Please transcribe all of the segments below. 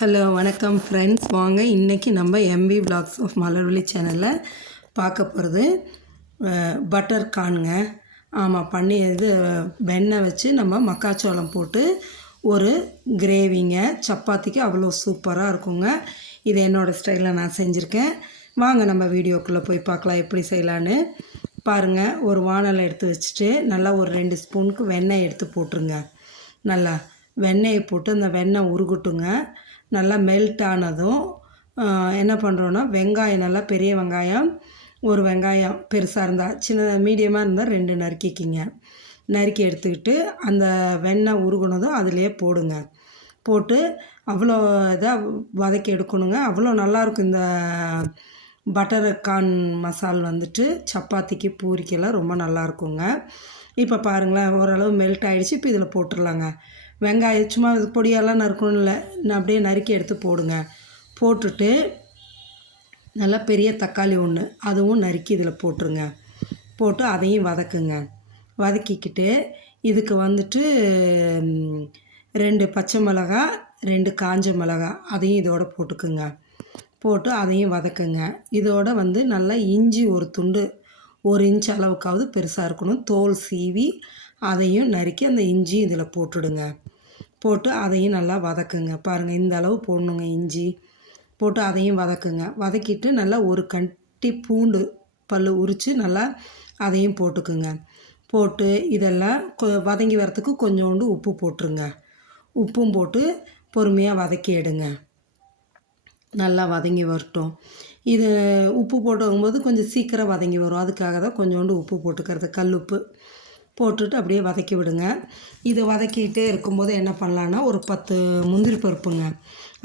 Hello வணக்கம் friends வாங்க இன்றைக்கி நம்ம எம்பி பிளாக்ஸ் ஆஃப் மலர்வழி சேனலில் பார்க்க போகிறது பட்டர் கானுங்க ஆமாம் பண்ணி இது வெண்ணெய் வச்சு நம்ம மக்காச்சோளம் போட்டு ஒரு கிரேவிங்க சப்பாத்திக்கு அவ்வளோ சூப்பராக இருக்குங்க. இது என்னோடய ஸ்டைலில் நான் செஞ்சுருக்கேன். வாங்க நம்ம வீடியோக்குள்ளே போய் பார்க்கலாம் எப்படி செய்யலான்னு. பாருங்கள் ஒரு வானலை எடுத்து வச்சுட்டு நல்லா ஒரு ரெண்டு ஸ்பூனுக்கு வெண்ணெய் எடுத்து போட்டுருங்க. நல்லா. வெண்ணெயை போட்டு அந்த வெண்ணெய் உருகட்டுங்க. நல்லா மெல்ட் ஆனதும் என்ன பண்ணுறோன்னா வெங்காயம் நல்லா பெரிய வெங்காயம் ஒரு வெங்காயம் பெருசாக இருந்தால் சின்ன மீடியமாக இருந்தால் ரெண்டு நறுக்கிக்கிங்க. நறுக்கி எடுத்துக்கிட்டு அந்த வெண்ணெய் உருகுனதும் அதிலே போடுங்க. போட்டு அவ்வளோ இதாக வதக்கி எடுக்கணுங்க. அவ்வளோ நல்லாயிருக்கும் இந்த பட்டர் கான் மசால் வந்துட்டு சப்பாத்திக்கு பூரிக்கெல்லாம் ரொம்ப நல்லாயிருக்குங்க இப்போ பாருங்களேன் ஓரளவு மெல்ட் ஆகிடுச்சு இப்போ இதில் போட்டுடலாங்க வெங்காயம் சும்மா இது பொடியெல்லாம் நறுக்கணும் இல்லை. நான் அப்படியே நறுக்கி எடுத்து போடுங்க. போட்டுட்டு நல்லா பெரிய தக்காளி ஒன்று அதுவும் நறுக்கி இதில் போட்டுருங்க. போட்டு அதையும் வதக்குங்க. வதக்கிக்கிட்டு இதுக்கு வந்துட்டு ரெண்டு பச்சை மிளகா ரெண்டு காஞ்ச மிளகா அதையும் இதோட போட்டுக்குங்க. போட்டு அதையும் வதக்குங்க. இதோட வந்து நல்லா இஞ்சி ஒரு துண்டு ஒரு இன்ச் அளவுக்காவது பெருசாக இருக்கணும். தோல் சீவி அதையும் நறுக்கி அந்த இஞ்சி இதில் போட்டுடுங்க. போட்டு அதையும் நல்லா வதக்குங்க. பாருங்கள் இந்த அளவு போடணுங்க இஞ்சி. போட்டு அதையும் வதக்குங்க. வதக்கிட்டு நல்லா ஒரு கட்டி பூண்டு பல் உரித்து நல்லா அதையும் போட்டுக்குங்க. போட்டு இதெல்லாம் கொ- வதங்கி வரத்துக்கு கொஞ்சோண்டு உப்பு போட்டுருங்க. உப்பும் போட்டு பொறுமையாக வதக்கி எடுங்க. நல்லா வதங்கி வரட்டும். இது உப்பு போட்டுக்கும்போது கொஞ்சம் சீக்கிரம் வதங்கி வரும். அதுக்காக தான் கொஞ்சோண்டு உப்பு போட்டுக்கிறது. கல் உப்பு போட்டுட்டு அப்படியே வதக்கி விடுங்க. இதை வதக்கிட்டே இருக்கும்போது என்ன பண்ணலான்னா ஒரு பத்து முந்திரி பருப்புங்க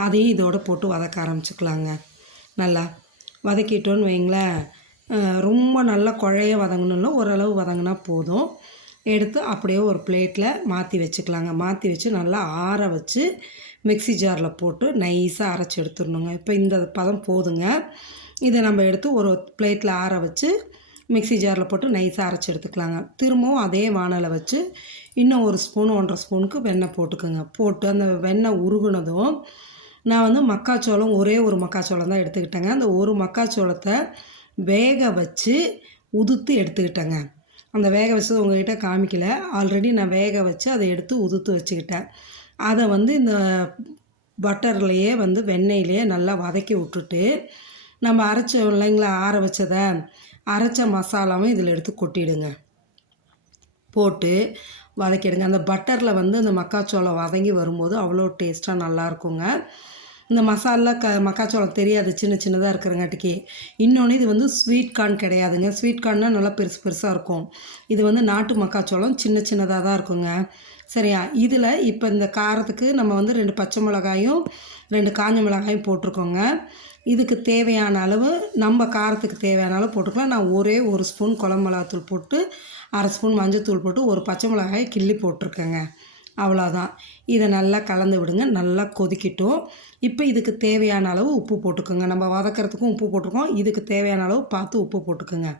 அதையும் இதோட போட்டு வதக்க ஆரம்பிச்சுக்கலாங்க. நல்லா வதக்கிட்டோன்னு வைங்களேன். ரொம்ப நல்லா குழைய வதங்கணும்ல ஓரளவு வதங்கினா போதும். எடுத்து அப்படியே ஒரு பிளேட்டில் மாற்றி வச்சுக்கலாங்க. மாற்றி வச்சு நல்லா ஆற வச்சு மிக்ஸி ஜாரில் போட்டு நைஸாக அரைச்சி எடுத்துடணுங்க. இப்போ இந்த பதம் போதுங்க. இதை நம்ம எடுத்து ஒரு பிளேட்டில் ஆற வச்சு மிக்ஸி ஜாரில் போட்டு நைஸாக அரைச்சி எடுத்துக்கலாங்க. திரும்பவும் அதே வானலை வச்சு இன்னும் ஒரு ஸ்பூன் ஒன்றரை ஸ்பூனுக்கு வெண்ணெய் போட்டுக்கோங்க. போட்டு அந்த வெண்ணெய் உருகுனதும் நான் வந்து மக்காச்சோளம் ஒரே ஒரு மக்காச்சோளம் தான் எடுத்துக்கிட்டேங்க. அந்த ஒரு மக்காச்சோளத்தை வேக வச்சு உதுத்து எடுத்துக்கிட்டேங்க. அந்த வேக வச்சது உங்கள்கிட்ட காமிக்கல. ஆல்ரெடி நான் வேக வச்சு அதை எடுத்து உதுத்து வச்சுக்கிட்டேன். அதை வந்து இந்த பட்டர்லேயே வந்து வெண்ணெயிலேயே நல்லா வதக்கி விட்டுட்டு நம்ம அரைச்சோம் இல்லைங்களா ஆற வச்சதை அரைச்ச மசாலாவும் இதில் எடுத்து கொட்டிடுங்க. போட்டு வதக்கிடுங்க. அந்த பட்டரில் வந்து அந்த மக்காச்சோளம் வதங்கி வரும்போது அவ்வளோ டேஸ்ட்டாக நல்லாயிருக்குங்க. இந்த மசாலா க மக்காச்சோளம் தெரியாது சின்ன சின்னதாக இருக்கிறங்காட்டிக்கு. இன்னொன்று இது வந்து ஸ்வீட் கார்ன் கிடையாதுங்க. ஸ்வீட் கார்ன்னா நல்லா பெருசு பெருசாக இருக்கும். இது வந்து நாட்டு மக்காச்சோளம் சின்ன சின்னதாக தான் இருக்குங்க. சரியா? இதில் இப்போ இந்த காரத்துக்கு நம்ம வந்து ரெண்டு பச்சை மிளகாயும் ரெண்டு காஞ்ச மிளகாயும் போட்டிருக்கோங்க. இதுக்கு தேவையான அளவு நம்ம காரத்துக்கு தேவையான அளவு போட்டுக்கலாம். நான் ஒரே ஒரு ஸ்பூன் குழம்பு மிளகாத்தூள் போட்டு அரை ஸ்பூன் மஞ்சத்தூள் போட்டு ஒரு பச்சை மிளகாயை கிள்ளி போட்டிருக்கேங்க. அவ்வளோதான் இதை நல்லா கலந்து விடுங்க. நல்லா கொதிக்கட்டும். இப்போ இதுக்கு தேவையான அளவு உப்பு போட்டுக்கோங்க. நம்ம வதக்கிறதுக்கும் உப்பு போட்டிருக்கோம். இதுக்கு தேவையான அளவு பார்த்து உப்பு போட்டுக்கோங்க.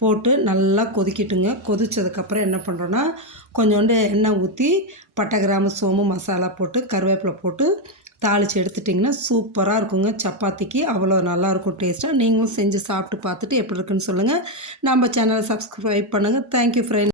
போட்டு நல்லா கொதிக்கட்டுங்க. கொதித்ததுக்கப்புறம் என்ன பண்ணுறோன்னா கொஞ்சோண்டு எண்ணெய் ஊற்றி பட்டை கிராம்பு சோம்பு மசாலா போட்டு கருவேப்பிலை போட்டு தாளித்து எடுத்துட்டிங்கன்னா சூப்பராக இருக்குங்க. சப்பாத்திக்கு அவ்வளோ நல்லாயிருக்கும் டேஸ்ட்டாக நீங்களும் செஞ்சு சாப்பிட்டு பார்த்துட்டு எப்படி இருக்குன்னு சொல்லுங்கள் நம்ம சேனலை சப்ஸ்கிரைப் பண்ணுங்கள் தேங்க்யூ ஃப்ரெண்ட்